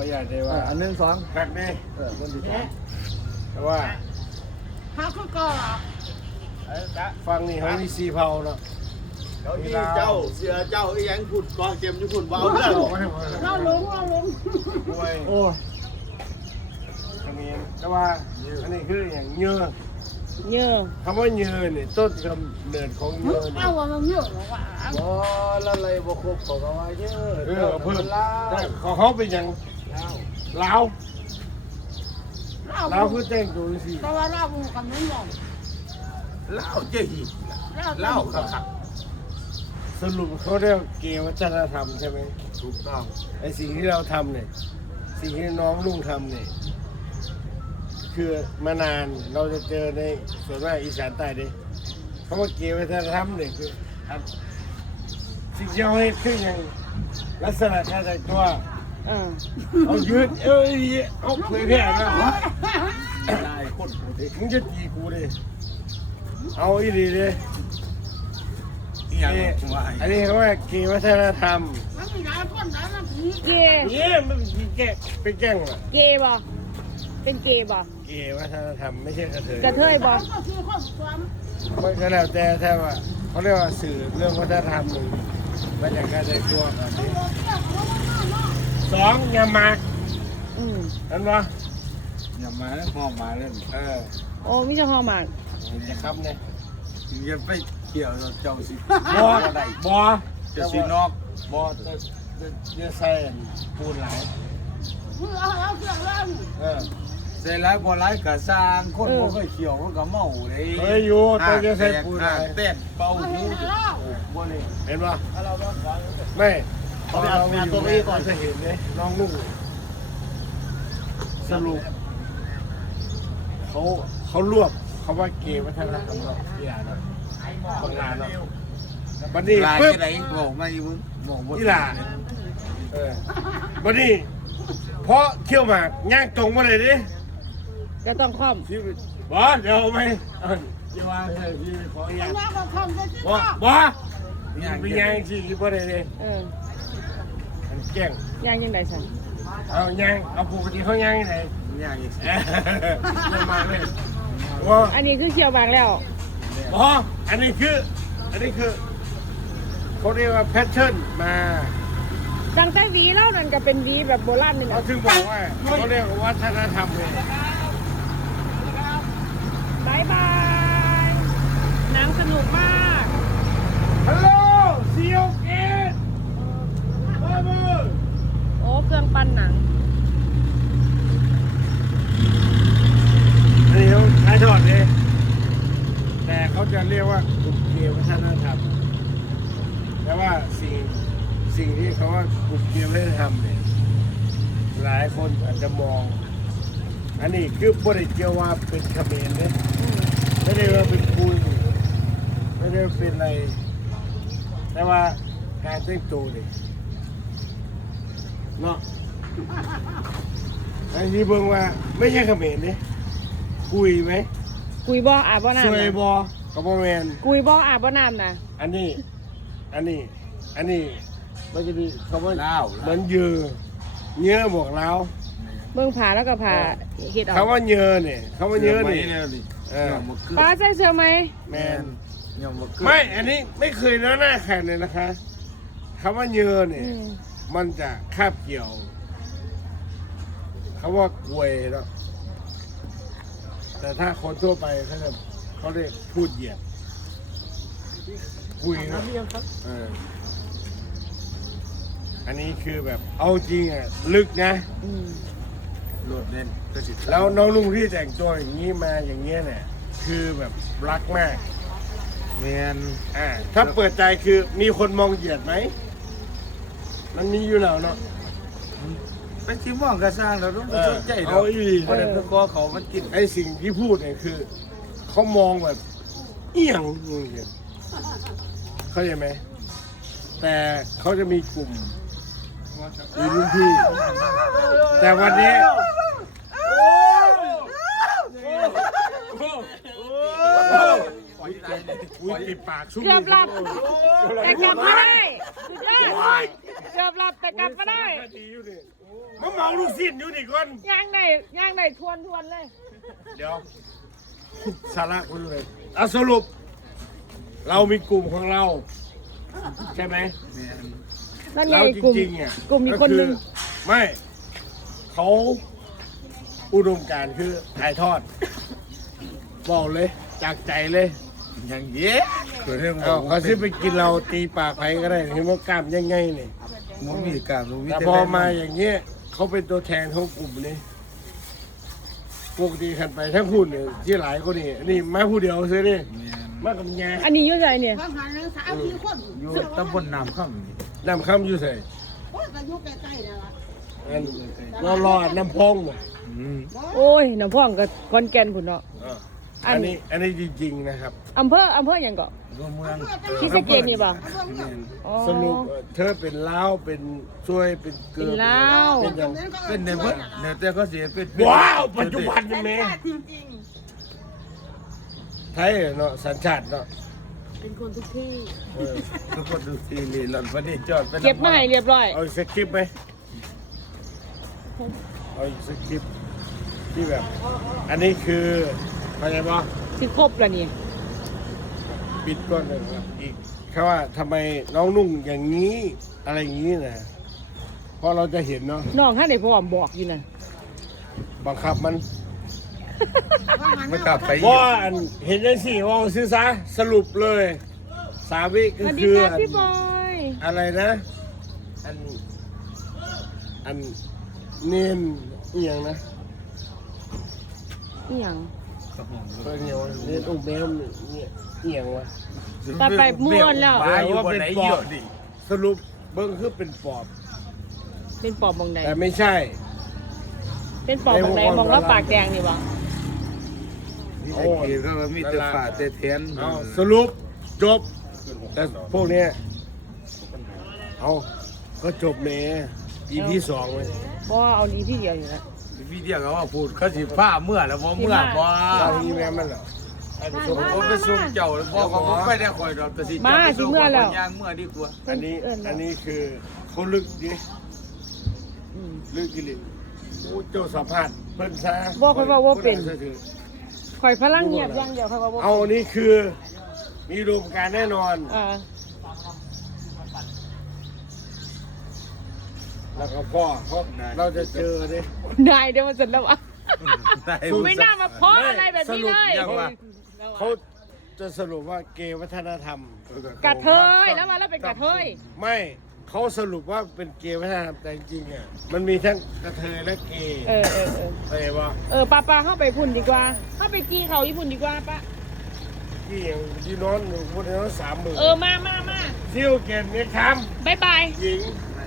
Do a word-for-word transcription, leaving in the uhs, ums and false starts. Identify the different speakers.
Speaker 1: อยากได้ว่า
Speaker 2: อันหนึ่งสอง
Speaker 1: หักแน่เออคนที่สองแต่ว่า
Speaker 3: เขาคือก่อ
Speaker 1: ฟังนี่เขามีซีเผาเนาะ
Speaker 2: เจ้าที่เจ้าเสือเจ้าไอ้ยังขุดกองเกมอยู่ขุดเบาเรื่อง
Speaker 3: เราลงเราลง
Speaker 1: โอ้อันนี้แต่ว่าอันนี้คืออย่างเยื่อ
Speaker 4: เยอะ
Speaker 1: คำว่าเยื่อเนี่ยต้นกำเนิดของเยื่อ
Speaker 3: เอาว่ามันเยอะหรอวะ
Speaker 2: อ๋อแล้วอะไรบกครบเขาก็ว่าเยอะ
Speaker 1: เออเพิ่มแต่เขาเป็นอย่างลาวลาวคือแต่งตัวสิ
Speaker 3: แต่ว่าเราบุกกันไม่ยอม
Speaker 2: เล่าเจ๊หีเล่าครับ
Speaker 1: สรุปเขาเรียกเกย์วัฒนธรรมใช่ไหม
Speaker 2: ถูกต้อง
Speaker 1: ไอสิ่งที่เราทำเนี่ยสิ่งที่น้องลุงทำเนี่ยคือมานานเราจะเจอในส่วนมากอีสานใต้ดิเขาว่าเกย์วัฒนธรรมเนี่ยคือสิ่งที่เขาให้ขึ้นอย่างลักษณะการแต่งตัวเอายืดเอ้ยเอาเผยแพร่นะ
Speaker 2: ได้คน
Speaker 1: มึงจะตีกูดิเอาอีดีดิอันนี้เขาว่าเกย์วัฒนธรรม
Speaker 4: เกย์
Speaker 1: เนี่ยมันเป็นแก่เป็นแก่งอ่ะ
Speaker 4: เกย์บ่เป็นเกย์บ่
Speaker 1: เกย์วัฒนธรรมไม่ใช่กระเทย
Speaker 4: กระเทยบ่
Speaker 1: มันก็แล้วแต่แต่ว่าเขาเรียกว่าสื่อเรื่องวัฒนธรรมหนึ่งมาจากการแต่งตัวแบบนี้สองยามา
Speaker 4: อืม
Speaker 1: นั่นวะ
Speaker 2: อย่ามาแล้วหอมมาเล่น
Speaker 1: เออ
Speaker 4: โอ้มิจะหอมมาก
Speaker 1: จะครับเนี่ย
Speaker 2: อย่าไปเกี่ยวเจ้าสิ
Speaker 1: บอได้บอ
Speaker 2: จะสินอก
Speaker 1: บอจะจะจะใส่ปูนหลายเออ
Speaker 2: เสร็จแล้วพอไล่กระซางคนบ่เคยเขี่ยวมันก็เมาเลย
Speaker 1: เฮ้ยอยู่แต่จะใส่ปูนหลาย
Speaker 2: เต้นเป่าหูบ่นี่
Speaker 1: เห็นปะไม่พอเราอยู่ตัวนี้ก่อนจะเห็นเลยน้องนุ่งสรุปเขาเขารวบเขาว่าเกย์วัฒนธรรมเราที่ร้านเราบางร้านเนาะบันนี้
Speaker 2: ปึ๊บบอกมาอีมึงบอกว่า
Speaker 1: ที่ร้านเออบันนี้เพราะเขี้ยวหมากย่างตรงมาเลยดิ
Speaker 4: ก็ต้องคล่อม
Speaker 1: บอสเดี๋ยวไหมจะวางเลยพี่ขออย่างบอสบอสมีย่างสิกี่บ่ได้เลย
Speaker 4: เออ
Speaker 1: มันแก่ง
Speaker 4: ย่างยังไงสัน
Speaker 1: เอาย่างเอาปกติเขาย่างยังไง
Speaker 2: ย่างอีก
Speaker 1: จะมาเลย
Speaker 4: อันนี้คือเขียวบางแล้ว
Speaker 1: อ๋ออันนี้คืออันนี้คือเขาเรียกว่าแพทเทิร์นมา
Speaker 4: ตั้งแต่วีแล้วนั่นก็เป็นวีแบบโบราณนี่แหละ
Speaker 1: เขาถึงบอกว่าเขาเรียกว่าวัฒนธรรมเลย
Speaker 4: บายบายหนังสนุกมาก
Speaker 1: ฮัลโหลซีโอเกตบายบาย
Speaker 4: โอ้เครื่องปั้นหนัง
Speaker 1: อันนี้เขาใช้ทอดเลยแต่เขาจะเรียกว่ากลุ่มเกย์วัฒนธรรมแต่ว่าสิ่งสิ่งที่เขาว่ากลุ่มเกย์วัฒนธรรมเนี่ยหลายคนอาจจะมองอันนี้คือบริเกียวว่าเป็นเขมรเนี่ยไม่ได้ว่าเป็นคุยไม่ได้เป็นอะไรแต่ว่าการแต่งตัวเนี่ยเนาะอันนี้เบิ่งว่าไม่ใช่เขมรเนี่ยกุยไหม
Speaker 4: กุยบ่ออาบบ่อน้ำ
Speaker 1: ช่วยบ่กับบ่แมน
Speaker 4: กุยบ่ออาบบ่อน้ำนะ
Speaker 1: อันนี้อันนี้อันนี้มันจะมีคำว่าเหมือนเยือเนื้อบวกแล้ว
Speaker 4: เบิ่งผ่าแล้วก็ผ่าเห็ดออก
Speaker 1: คำว่าเยือเนี่ยคำว่าเยือนี่
Speaker 4: ป้าใส่เสื้อไหม
Speaker 1: แมนไม่อันนี้ไม่เคยแล้วหน้าแข่งเลยนะคะคำว่าเยือเนี่ยมันจะคาบเกี่ยวคำว่ากวยเนาะแต่ถ้าคนทั่วไปเขาจะเขาเรียกพูดเหยียดคุยนะเอออันนี้คือแบบเอาจริงอ่ะลึกนะ
Speaker 2: โหลดเล่น
Speaker 1: แล้วน้องลุงที่แต่งตัวอย่างนี้มาอย่างเงี้ยเนี่ยคือแบบรักมาก
Speaker 2: แมน
Speaker 1: อ่าถ้าเปิดใจคือมีคนมองเหยียดไหมมันมีอยู่แล้วเนาะ
Speaker 2: ไปที่มองกระซ่างเราต้องสนใจ
Speaker 1: เราอีก
Speaker 2: เพราะเด็กก็เขามันกิน
Speaker 1: ไอ้สิ่งที่พูดเนี่ยคือเขามองแบบเอียงอย่างเงี้ยเข้าใจไหมแต่เขาจะมีกลุ่มมีรุ่นพี่แต่วันนี้อุ้ยติดปากชุ่ม
Speaker 4: เกือบหลับแต่กลับไม่ได้สุดยอดเกือบหลับแต่กลับมาได้
Speaker 1: ดีอยู่นี่มาเมาลูกศิษย์อยู่นี่ก่อน
Speaker 4: ย่างไหนย่างไหนทวนทวนเลย
Speaker 1: เดี๋ยวสาระคุณเลยเอาสรุป เรามีกลุ่มของเรา ใช่ไหม
Speaker 4: นั่นไง
Speaker 1: เราจ
Speaker 4: กลุ่ม
Speaker 1: ริงๆอ่ะ
Speaker 4: กลุ่มมีคนหนึ่ง
Speaker 1: ก็อไม่ เขาอุดมการณ์คือถ่ายทอด บอกเลย จากใจเลย
Speaker 2: อย่างเงี้ยตัวนี้
Speaker 1: เอาเขาซื้อไปกินเราตีปากไปก็ได้เห็นว่ากล้ามยังไงเนี่ย
Speaker 2: มันมีการมันมี
Speaker 1: แต่พอมาอย่างเงี้ยเขาเป็นตัวแทนของกลุ่มนี้ปกติขันไปทั้งพูดเนี่ยที่หลายคนนี่นี่มาผู้เดียวซื้อนี่มากับยา
Speaker 4: อันนี้อยุ่งไรเนี่ย
Speaker 3: ทหารนังสาวที่คน
Speaker 2: อยู่ตำบลน้ำข้าม
Speaker 1: น้ำคำอยู่ใส่
Speaker 3: โอ้ยก็อยู่ใกล้ๆนี่ล่ะ
Speaker 1: อันรอรอน้ำพองอ่ะ
Speaker 4: โอ้ยน้ำพ่องกับคอนแก่นผุนเนาะ อั
Speaker 1: อั
Speaker 4: น
Speaker 1: นนี้อันนี้จริงๆนะครับ
Speaker 4: อำเภออำเภอหยังเกาะ
Speaker 2: รวมเมือง
Speaker 4: ที่สะเกดนี่ป่ะอ๋อ
Speaker 1: สรุปเอ่อเธอเป็นล้าวเป็นช่วยเป็นเกลือ
Speaker 4: เป็นลาว
Speaker 1: เป็นอย่าง
Speaker 2: เป็นในเพื่อนในแต่ก็เสียเป็น
Speaker 1: ว้าวปัจจุบันนี่แม่
Speaker 3: จริง
Speaker 1: ไทยเนาะสัญชาติเนาะ
Speaker 3: ๆเป็นคนทุกที่
Speaker 1: เออ
Speaker 2: ทุกคนดูซีรีส์หล่อนพอดีจอดเป็น
Speaker 4: เก็บมาให้เรียบร้อย
Speaker 1: เอาอีกสคริปต์ไหมเอาอีกสคริปต์ที่แบบ อันนี้คือเข้าใจปะ
Speaker 4: สิครบแล้วนี่
Speaker 1: ปิดก้อนหนึ่งครับอีกแค่ว่าทำไมน้องนุ่งอย่างนี้อะไรอย่างนี้นะเพราะเราจะเห็นเนาะ
Speaker 4: น้องท่านไหนพ่อมบอกอยู่นะ
Speaker 1: บังคับมัน
Speaker 2: ไม่กลับไป
Speaker 1: เพราะว่าอันเห็นยังสี่ว่าซื้อซะสรุปเลย สาวิ
Speaker 4: ส
Speaker 1: ก็
Speaker 4: วัสดี
Speaker 1: คือ
Speaker 4: ครับ
Speaker 1: อัน
Speaker 4: พี่บอย
Speaker 1: อะไรนะ อัน อันเนียนเอียงนะ
Speaker 4: อีหยัง
Speaker 1: เออเนี่ยเนียนอุ้มแมวเนี่ยเอียงวะ
Speaker 2: บ้าอยู่บนไหนเยอะดิ
Speaker 1: สรุปเบิ้งคือเป็นปอบ
Speaker 4: เป็นปอบมองใด
Speaker 1: แต่ไม่ใช่
Speaker 4: เป็นปอบมองใดมองว่าปากแดงนี่บ่
Speaker 2: นี่ไอ้กีก็มีแต่ฝ่าแต่เทียน
Speaker 1: เอาสรุปจบ แต่พวกเนี้ยเอาก็จบเมย์อีพีสองเลย
Speaker 4: เพราะว่าเอาดีพี่เดียวอยู่แล้ว
Speaker 2: พี่เดียวก็ว่าพูดเขาสิผ้าเมื่อแล้วบ่เมื่อบ่
Speaker 1: ตอนนี้แม่มันเหรอไอ้ไปส่ง
Speaker 2: ผมไปส่งเจ้าแล้วบอกว่าผมไม่ได้คอยดอกแต่สิย่างเมื่อดีกว่า
Speaker 1: อันนี้อันนี้คือเขาลึกดิ
Speaker 4: อืม
Speaker 1: ลึกกิริโอ้เจ้าสัมผัสเพิ่นซะ
Speaker 4: บอกเขาว่าว่าเป็น
Speaker 1: พิ่ถือ
Speaker 4: ข่อยพลังเงียบอย่างเดียวข่อยว่าบ่
Speaker 1: เอาอันนี้คือมีรวมการแน่นอน
Speaker 4: อ่า
Speaker 1: แล้วก็พ่อเขาเราจะเจอดิ
Speaker 4: ได้เดี๋ยวมันเสร็จแล้วอ่ะไม่น่ามาเพาะอะไรแบบนี้เลย
Speaker 1: สรุปยังว่า เขาจะสรุปว่าเกย์วัฒนธรรม
Speaker 4: กระเทยแล้วมาแล้วเป็นกระเทย
Speaker 1: ไม่เขาสรุปว่าเป็นเกย์วัฒนธรรมแต่จริงๆอ่ะมันมีทั้งกระเทยและเกย์
Speaker 4: เออเออเออ
Speaker 1: เข้าใจปะ
Speaker 4: เออป้าป้าเข้าไปพุ่นดีกว่าเข้าไปจีเขาญี่ปุ่นดีกว่าป้า
Speaker 1: ที่อย่างที่นอนอยู่คนเดียวสามหมื่น
Speaker 4: เออมามามา
Speaker 1: ซิ่วเกณฑ์เนี่ยค
Speaker 4: บายบาย
Speaker 1: ำหญิง